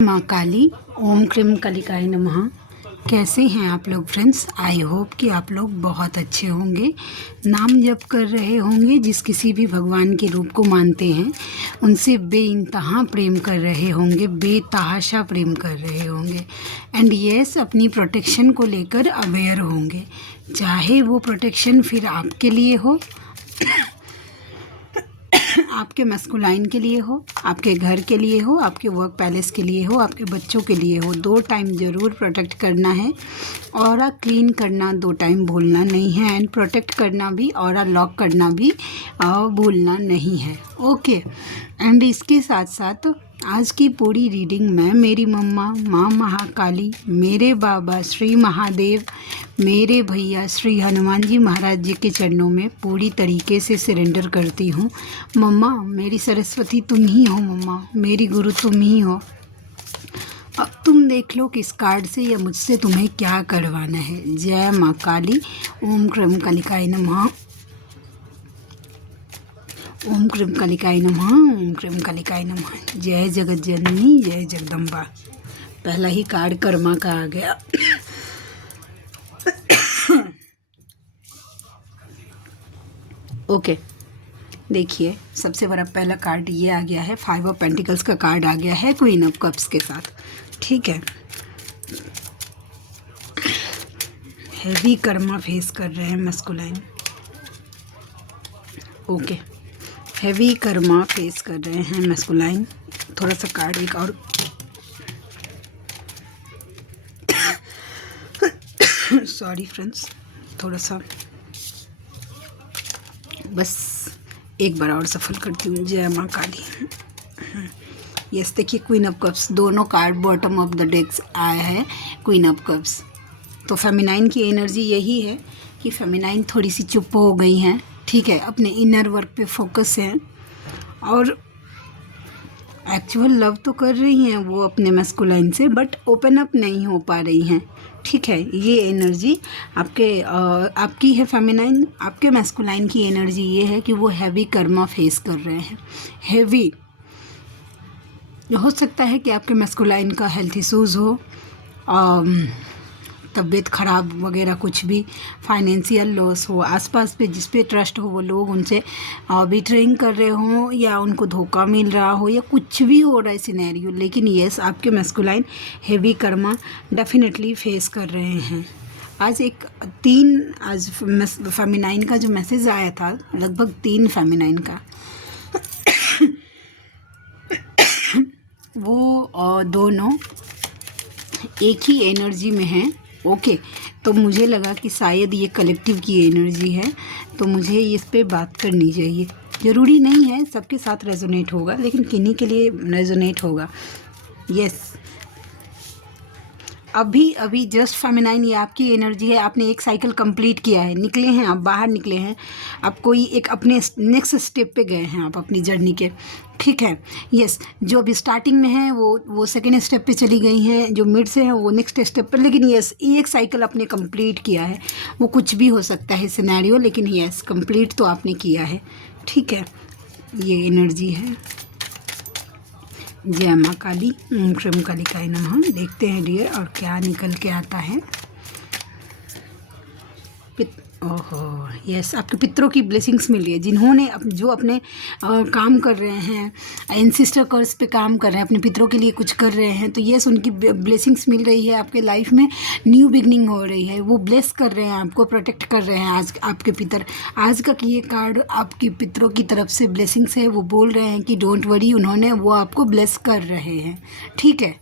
माँ काली। ओम क्रीम कलिकाय नमः। कैसे हैं आप लोग फ्रेंड्स? आई होप कि आप लोग बहुत अच्छे होंगे, नाम जप कर रहे होंगे, जिस किसी भी भगवान के रूप को मानते हैं उनसे बेइंतहा प्रेम कर रहे होंगे, बेतहाशा प्रेम कर रहे होंगे एंड यस अपनी प्रोटेक्शन को लेकर अवेयर होंगे। चाहे वो प्रोटेक्शन फिर आपके लिए हो, आपके मस्कुलाइन के लिए हो, आपके घर के लिए हो, आपके वर्क पैलेस के लिए हो, आपके बच्चों के लिए हो, 2 टाइम ज़रूर प्रोटेक्ट करना है। ऑरा क्लीन करना 2 टाइम भूलना नहीं है एंड प्रोटेक्ट करना भी, ऑरा लॉक करना भी भूलना नहीं है। ओके। एंड इसके साथ साथ आज की पूरी रीडिंग में मेरी मम्मा माँ महाकाली, मेरे बाबा श्री महादेव, मेरे भैया श्री हनुमान जी महाराज जी के चरणों में पूरी तरीके से सरेंडर करती हूँ। मम्मा मेरी सरस्वती तुम ही हो, मम्मा मेरी गुरु तुम ही हो। अब तुम देख लो कि इस कार्ड से या मुझसे तुम्हें क्या करवाना है। जय माँ काली। ओम क्रीम कलिकाय नमः। ओम क्रीम कलिकाय नमः। ओम क्रीम कलिकाय नमः। जय जगत जननी, जय जगदम्बा। पहला ही कार्ड कर्मा का आ गया। ओके देखिए, सबसे बड़ा पहला कार्ड ये आ गया है, 5 ऑफ पेंटिकल्स का कार्ड आ गया है क्वीन ऑफ कप्स के साथ। ठीक है, हैवी कर्मा फेस कर रहे हैं masculine. Okay, heavy Karma face कर रहे हैं मस्कुलाइन। थोड़ा सा कार्ड एक और सॉरी फ्रेंड्स, थोड़ा सा बस एक बार और सफल करती हूँ। जय माँ काली। यस देखिए, क्वीन ऑफ कप्स, दोनों कार्ड बॉटम ऑफ द डेक्स आया है क्वीन ऑफ कप्स। तो फेमिनाइन की एनर्जी यही है कि फेमिनाइन थोड़ी सी चुप हो गई हैं। ठीक है, अपने इनर वर्क पे फोकस हैं और एक्चुअल लव तो कर रही हैं वो अपने मस्कुलाइन से, बट ओपन अप नहीं हो पा रही हैं। ठीक है, ये एनर्जी आपकी है फेमिनाइन। आपके मस्कुलाइन की एनर्जी ये है कि वो हैवी कर्मा फेस कर रहे हैं। हैवी हो सकता है कि आपके मस्कुलाइन का हेल्थ इश्यूज़ हो, तबीयत ख़राब वगैरह, कुछ भी फाइनेंशियल लॉस हो, आसपास पे जिस पे ट्रस्ट हो वो लोग उनसे बिट्रेइंग कर रहे हों या उनको धोखा मिल रहा हो या कुछ भी हो रहा है सिनेरियो। लेकिन यस, आपके masculine heavy Karma definitely face कर रहे हैं। आज आज फेमिनाइन का जो मैसेज आया था, लगभग 3 फेमिनाइन का वो दोनों एक ही एनर्जी में हैं। ओके, तो मुझे लगा कि शायद ये कलेक्टिव की एनर्जी है, तो मुझे इस पे बात करनी चाहिए। ज़रूरी नहीं है सबके साथ रेजोनेट होगा, लेकिन किन्हीं के लिए रेजोनेट होगा। यस, अभी जस्ट फेमिनाइन ये आपकी एनर्जी है। आपने एक साइकिल कंप्लीट किया है, निकले हैं आप, बाहर निकले हैं, आप कोई एक अपने नेक्स्ट स्टेप पे गए हैं आप अपनी जर्नी के। ठीक है, यस, जो अभी स्टार्टिंग में है वो सेकेंड स्टेप पे चली गई हैं, जो मिड से हैं वो नेक्स्ट स्टेप पर। लेकिन यस, एक साइकिल आपने कंप्लीट किया है। वो कुछ भी हो सकता है सिनेरियो, लेकिन यस कंप्लीट तो आपने किया है। ठीक है, ये एनर्जी है। जय माँ काली। ओम क्रीम कलिकाय नमः। देखते हैं डियर और क्या निकल के आता है। ओहो यस, आपके पितरों की ब्लेसिंग्स मिल रही है। जिन्होंने जो अपने काम कर रहे हैं, एंसेस्टर कर्स पे काम कर रहे हैं, अपने पितरों के लिए कुछ कर रहे हैं, तो यस उनकी ब्लेसिंग्स मिल रही है। आपके लाइफ में न्यू बिगनिंग हो रही है। वो ब्लेस कर रहे हैं, आपको प्रोटेक्ट कर रहे हैं। आज आपके पितर, आज का ये कार्ड आपकी पितरों की तरफ से ब्लेसिंग्स है। वो बोल रहे हैं कि डोंट वरी, उन्होंने वो आपको ब्लेस कर रहे हैं। ठीक है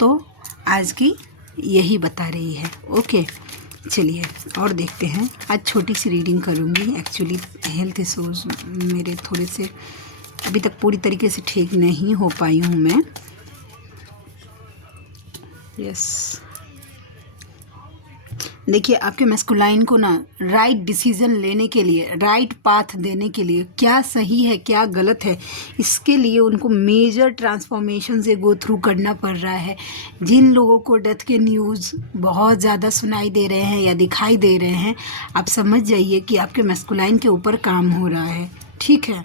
तो आज की यही बता रही है। ओके, चलिए और देखते हैं। आज छोटी सी रीडिंग करूँगी। एक्चुअली हेल्थ इश्यूज़ मेरे थोड़े से अभी तक पूरी तरीके से ठीक नहीं हो पाई हूँ मैं। यस, देखिए आपके मस्कुलाइन को ना राइट डिसीजन लेने के लिए, राइट पाथ देने के लिए, क्या सही है क्या गलत है, इसके लिए उनको मेजर ट्रांसफॉर्मेशन से गो थ्रू करना पड़ रहा है। जिन लोगों को डेथ के न्यूज़ बहुत ज़्यादा सुनाई दे रहे हैं या दिखाई दे रहे हैं, आप समझ जाइए कि आपके मस्कुलाइन के ऊपर काम हो रहा है। ठीक है,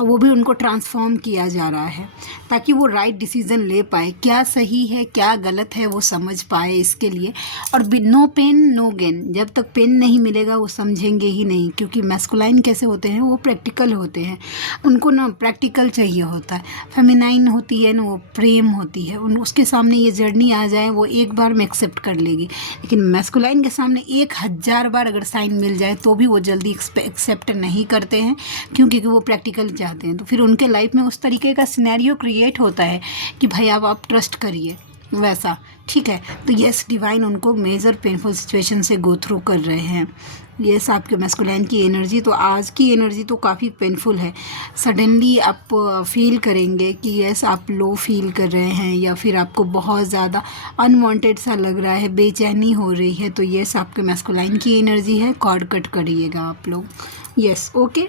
और वो भी उनको ट्रांसफॉर्म किया जा रहा है। ताकि वो राइट डिसीज़न ले पाए, क्या सही है क्या गलत है वो समझ पाए इसके लिए। और नो पेन नो गेन, जब तक पेन नहीं मिलेगा वो समझेंगे ही नहीं, क्योंकि मैस्कुलाइन कैसे होते हैं, वो प्रैक्टिकल होते हैं, उनको ना प्रैक्टिकल चाहिए होता है। फेमिनाइन होती है ना, वो प्रेम होती है, उसके सामने ये जर्नी आ जाए वो एक बार में एक्सेप्ट कर लेगी। लेकिन मैस्कुलाइन के सामने 1000 बार अगर साइन मिल जाए तो भी वो जल्दी एक्सेप्ट नहीं करते हैं, क्योंकि वो प्रैक्टिकल चाहते हैं। तो फिर उनके लाइफ में उस तरीके का सिनेरियो क्रिएट होता है कि भाई अब आप ट्रस्ट करिए, वैसा। ठीक है, तो यस, डिवाइन उनको मेजर पेनफुल सिचुएशन से गो थ्रू कर रहे हैं। यस, आपके मैस्कुलाइन की एनर्जी, तो आज की एनर्जी तो काफ़ी पेनफुल है। सडनली आप फील करेंगे कि यस आप लो फील कर रहे हैं, या फिर आपको बहुत ज़्यादा अनवांटेड सा लग रहा है, बेचैनी हो रही है, तो यस आपके मैस्कुलाइन की एनर्जी है। कॉर्ड कट करिएगा आप लोग। यस, ओके,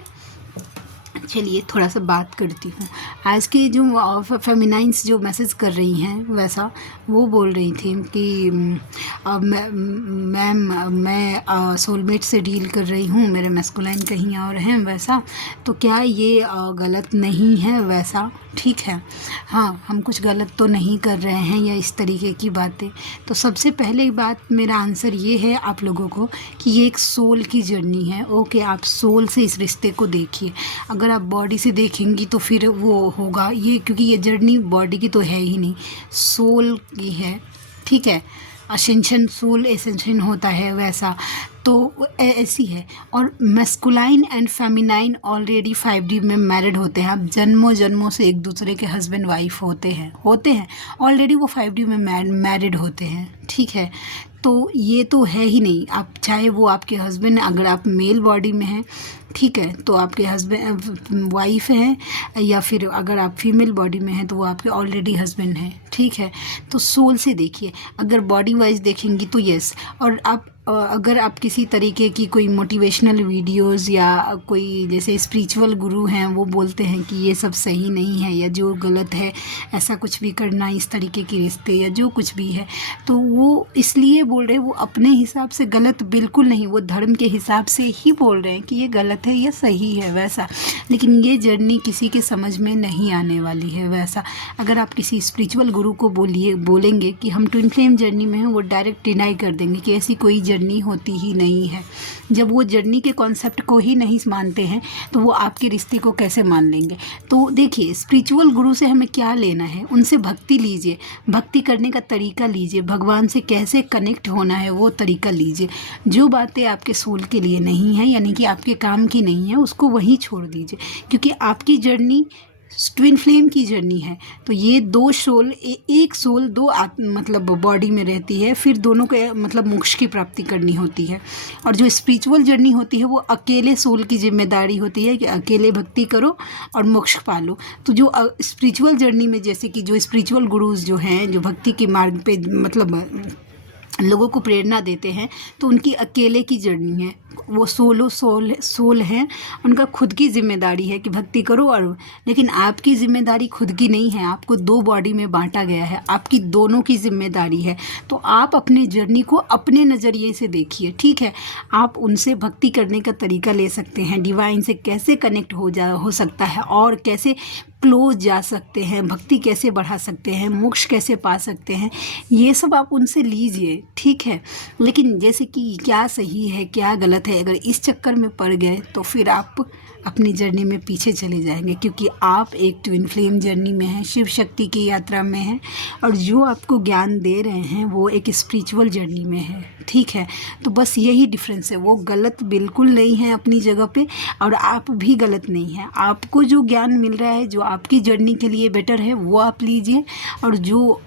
चलिए थोड़ा सा बात करती हूँ। आज के जो फेमिनाइंस जो मैसेज कर रही हैं, वैसा वो बोल रही थी कि मैम मैं सोलमेट से डील कर रही हूँ, मेरे मैस्कुलाइन कहीं और हैं, वैसा। तो क्या ये गलत नहीं है, वैसा? ठीक है, हाँ, हम कुछ गलत तो नहीं कर रहे हैं, या इस तरीके की बातें। तो सबसे पहले बात, मेरा आंसर ये है आप लोगों को कि ये एक सोल की जर्नी है। ओके, आप सोल से इस रिश्ते को देखिए। अगर आप बॉडी से देखेंगी तो फिर वो होगा ये, क्योंकि ये जर्नी बॉडी की तो है ही नहीं, सोल की है। ठीक है, असेंशन, सोल एसेंशन होता है, वैसा। तो ऐसी है। और masculine and feminine already 5D में मैरिड होते हैं। अब जन्मों जन्मों से एक दूसरे के हस्बैंड वाइफ होते हैं ऑलरेडी, वो 5D में मैरिड होते हैं। ठीक है, तो ये तो है ही नहीं। आप चाहे वो आपके हस्बैंड, अगर आप मेल बॉडी में हैं, ठीक है, तो आपके हस्बैंड वाइफ हैं, या फिर अगर आप फीमेल बॉडी में हैं तो वो आपके ऑलरेडी हस्बैंड हैं। ठीक है, तो सोल से देखिए। अगर बॉडी वाइज देखेंगी तो यस। और आप अगर आप किसी तरीके की कोई मोटिवेशनल वीडियोस, या कोई जैसे स्पिरिचुअल गुरु हैं वो बोलते हैं कि ये सब सही नहीं है, या जो गलत है ऐसा कुछ भी करना, इस तरीके की रिश्ते या जो कुछ भी है, तो वो इसलिए बोल रहे हैं, वो अपने हिसाब से गलत बिल्कुल नहीं, वो धर्म के हिसाब से ही बोल रहे हैं कि ये गलत है या सही है, वैसा। लेकिन ये जर्नी किसी के समझ में नहीं आने वाली है, वैसा। अगर आप किसी स्पिरिचुअल गुरु को बोलेंगे कि हम ट्विन फ्लेम जर्नी में हैं, वो डायरेक्ट डिनाई कर देंगे कि ऐसी कोई जर्नी होती ही नहीं है। जब वो जर्नी के कॉन्सेप्ट को ही नहीं मानते हैं तो वो आपके रिश्ते को कैसे मान लेंगे? तो देखिए, स्पिरिचुअल गुरु से हमें क्या लेना है? उनसे भक्ति लीजिए, भक्ति करने का तरीका लीजिए, भगवान से कैसे कनेक्ट होना है वो तरीका लीजिए। जो बातें आपके सोल के लिए नहीं है, यानी कि आपके काम की नहीं है, उसको वहीं छोड़ दीजिए, क्योंकि आपकी जर्नी ट्विन फ्लेम की जर्नी है। तो ये दो सोल, एक सोल दो मतलब बॉडी में रहती है, फिर दोनों के मतलब मोक्ष की प्राप्ति करनी होती है। और जो स्पिरिचुअल जर्नी होती है वो अकेले सोल की जिम्मेदारी होती है कि अकेले भक्ति करो और मोक्ष पालो। तो जो स्पिरिचुअल जर्नी में, जैसे कि जो स्पिरिचुअल गुरुज जो हैं, जो भक्ति के मार्ग पे मतलब लोगों को प्रेरणा देते हैं, तो उनकी अकेले की जर्नी है, वो सोल हैं, उनका खुद की जिम्मेदारी है कि भक्ति करो। और लेकिन आपकी जिम्मेदारी खुद की नहीं है, आपको दो बॉडी में बांटा गया है, आपकी दोनों की जिम्मेदारी है। तो आप अपने जर्नी को अपने नज़रिए से देखिए। ठीक है, आप उनसे भक्ति करने का तरीका ले सकते हैं, डिवाइन से कैसे कनेक्ट हो सकता है, और कैसे क्लोज जा सकते हैं, भक्ति कैसे बढ़ा सकते हैं, मोक्ष कैसे पा सकते हैं, ये सब आप उनसे लीजिए। ठीक है, लेकिन जैसे कि क्या सही है क्या गलत है, अगर इस चक्कर में पड़ गए तो फिर आप अपनी जर्नी में पीछे चले जाएंगे, क्योंकि आप एक ट्विन फ्लेम जर्नी में हैं, शिव शक्ति की यात्रा में हैं, और जो आपको ज्ञान दे रहे हैं वो एक स्पिरिचुअल जर्नी में है। ठीक है, तो बस यही डिफरेंस है। वो गलत बिल्कुल नहीं है अपनी जगह पे, और आप भी गलत नहीं हैं। आपको जो ज्ञान मिल रहा है, जो आपकी जर्नी के लिए बेटर है, वो आप लीजिए। और जो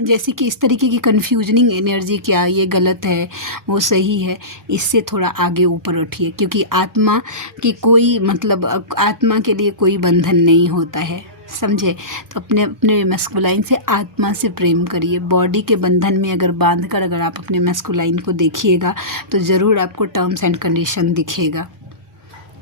जैसे कि इस तरीके की कन्फ्यूजनिंग एनर्जी, क्या ये गलत है वो सही है, इससे थोड़ा आगे ऊपर उठिए, क्योंकि आत्मा की कोई मतलब आत्मा के लिए कोई बंधन नहीं होता है, समझे? तो अपने अपने मैस्कुलाइन से, आत्मा से प्रेम करिए। बॉडी के बंधन में अगर बांध कर अगर आप अपने मैस्कुलाइन को देखिएगा तो ज़रूर आपको टर्म्स एंड कंडीशन दिखेगा।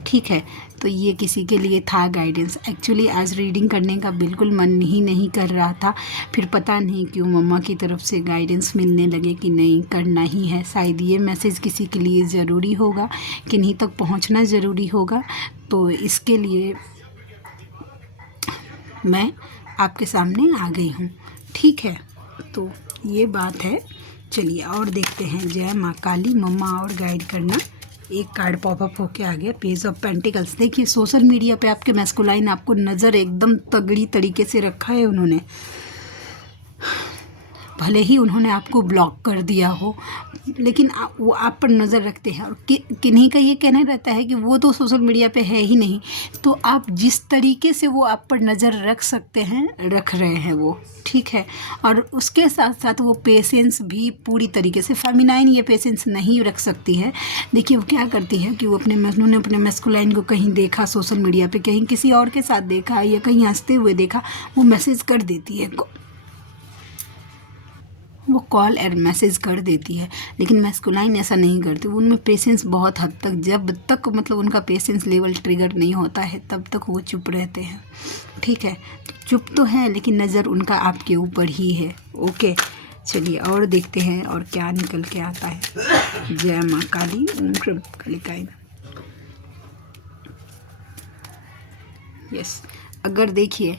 ठीक है, तो ये किसी के लिए था गाइडेंस। एक्चुअली आज रीडिंग करने का बिल्कुल मन ही नहीं कर रहा था, फिर पता नहीं क्यों मम्मा की तरफ से गाइडेंस मिलने लगे कि नहीं करना ही है। शायद ये मैसेज किसी के लिए ज़रूरी होगा, किन्हीं तक पहुंचना ज़रूरी होगा, तो इसके लिए मैं आपके सामने आ गई हूँ। ठीक है, तो ये बात है। चलिए और देखते हैं। जय माँ काली, मम्मा और गाइड करना। एक कार्ड पॉपअप होके आ गया, पेज ऑफ पेंटिकल्स। देखिए सोशल मीडिया पे आपके मैस्कुलाइन आपको नज़र एकदम तगड़ी तरीके से रखा है उन्होंने। भले ही उन्होंने आपको ब्लॉक कर दिया हो, लेकिन वो आप पर नज़र रखते हैं। और किन्हीं का ये कहना रहता है कि वो तो सोशल मीडिया पे है ही नहीं, तो आप जिस तरीके से वो आप पर नज़र रख सकते हैं, रख रहे हैं वो। ठीक है, और उसके साथ साथ वो पेशेंस भी पूरी तरीके से, फेमिनाइन ये पेशेंस नहीं रख सकती है। देखिए वो क्या करती है कि वो उन्होंने अपने मैस्कुलाइन को कहीं देखा सोशल मीडिया पे, कहीं किसी और के साथ देखा या कहीं हंसते हुए देखा, वो मैसेज कर देती है, वो कॉल और मैसेज कर देती है। लेकिन मैस्कुलाइन ऐसा नहीं करती, उनमें पेशेंस बहुत हद तक, जब तक मतलब उनका पेशेंस लेवल ट्रिगर नहीं होता है तब तक वो चुप रहते हैं। ठीक है, चुप तो है लेकिन नज़र उनका आपके ऊपर ही है। ओके, चलिए और देखते हैं और क्या निकल के आता है। जय माँ काली, ओम कृम कालिकाय। यस, अगर देखिए,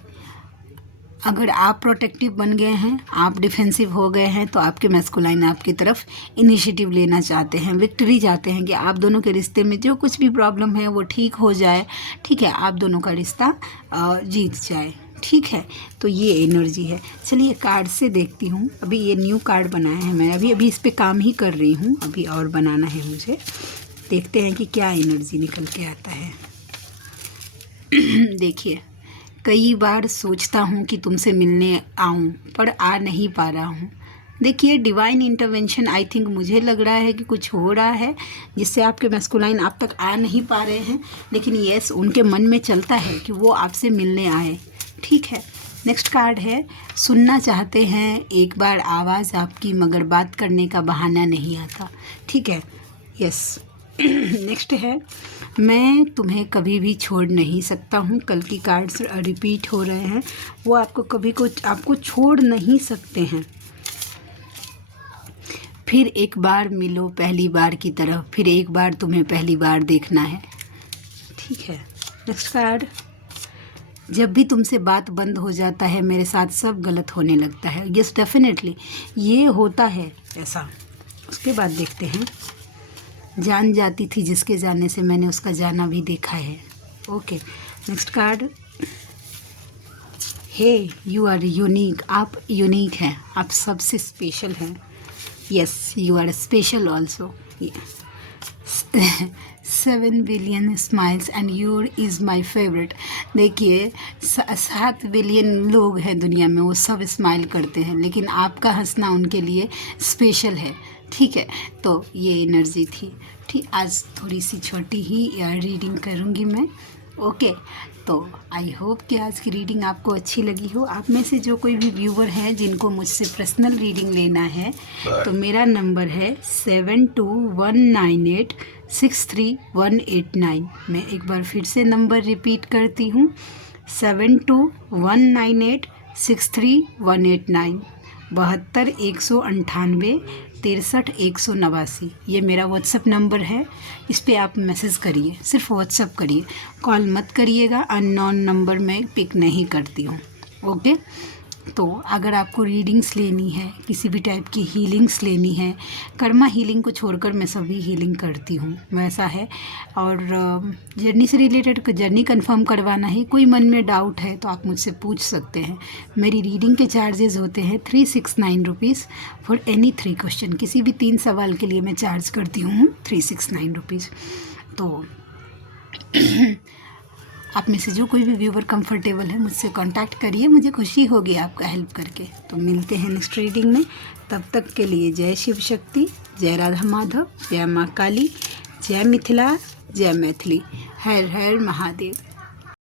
अगर आप प्रोटेक्टिव बन गए हैं, आप डिफेंसिव हो गए हैं, तो आपके मैस्कुलाइन आपकी तरफ इनिशिएटिव लेना चाहते हैं, विक्ट्री चाहते हैं कि आप दोनों के रिश्ते में जो कुछ भी प्रॉब्लम है वो ठीक हो जाए। ठीक है, आप दोनों का रिश्ता जीत जाए। ठीक है, तो ये एनर्जी है। चलिए कार्ड से देखती हूँ। अभी ये न्यू कार्ड बनाया है, मैं अभी इस पर काम ही कर रही हूँ, अभी और बनाना है मुझे। देखते हैं कि क्या एनर्जी निकल के आता है। देखिए, कई बार सोचता हूँ कि तुमसे मिलने आऊँ, पर आ नहीं पा रहा हूँ। देखिए डिवाइन इंटरवेंशन, आई थिंक मुझे लग रहा है कि कुछ हो रहा है जिससे आपके मैस्कुलाइन आप तक आ नहीं पा रहे हैं, लेकिन यस उनके मन में चलता है कि वो आपसे मिलने आए। ठीक है, नेक्स्ट कार्ड है, सुनना चाहते हैं एक बार आवाज़ आपकी, मगर बात करने का बहाना नहीं आता। ठीक है, यस। नेक्स्ट है, मैं तुम्हें कभी भी छोड़ नहीं सकता हूँ। कल की कार्ड्स रिपीट हो रहे हैं, वो आपको छोड़ नहीं सकते हैं। फिर एक बार मिलो पहली बार की तरह, फिर एक बार तुम्हें पहली बार देखना है। ठीक है, नेक्स्ट कार्ड, जब भी तुमसे बात बंद हो जाता है मेरे साथ सब गलत होने लगता है। यस डेफिनेटली ये होता है ऐसा। उसके बाद देखते हैं, जान जाती थी जिसके जाने से मैंने उसका जाना भी देखा है। Okay, next card, hey you are unique, आप यूनिक हैं, आप सबसे स्पेशल हैं। Yes you are special also. 7 billion smiles and your is my favourite. देखिए 7 बिलियन लोग हैं दुनिया में, वो सब स्माइल करते हैं, लेकिन आपका हंसना उनके लिए स्पेशल है। ठीक है, तो ये एनर्जी थी। ठीक, आज थोड़ी सी छोटी ही रीडिंग करूँगी मैं। ओके, तो आई होप कि आज की रीडिंग आपको अच्छी लगी हो। आप में से जो कोई भी व्यूवर हैं जिनको मुझसे पर्सनल रीडिंग लेना है, तो मेरा नंबर है 7219863189। मैं एक बार फिर से नंबर रिपीट करती हूँ, 7219863189, 72 198 63 189। ये मेरा व्हाट्सअप नंबर है, इस पे आप मैसेज करिए, सिर्फ व्हाट्सअप करिए, कॉल मत करिएगा, अननोन नंबर मैं पिक नहीं करती हूँ। ओके, तो अगर आपको रीडिंग्स लेनी है, किसी भी टाइप की हीलिंग्स लेनी है, कर्मा हीलिंग को छोड़कर मैं सभी हीलिंग करती हूँ, वैसा है। और जर्नी से रिलेटेड जर्नी कंफर्म करवाना है, कोई मन में डाउट है तो आप मुझसे पूछ सकते हैं। मेरी रीडिंग के चार्जेस होते हैं 369 रुपीज़ फॉर एनी 3 क्वेश्चन। किसी भी 3 सवाल के लिए मैं चार्ज करती हूँ 369 रुपीज़। तो आप में से जो कोई भी व्यूवर कंफर्टेबल है मुझसे कांटेक्ट करिए, मुझे खुशी होगी आपका हेल्प करके। तो मिलते हैं नेक्स्ट रीडिंग में, तब तक के लिए जय शिव शक्ति, जय राधा माधव, जय माँ काली, जय मिथिला, जय मैथिली, हर हर महादेव।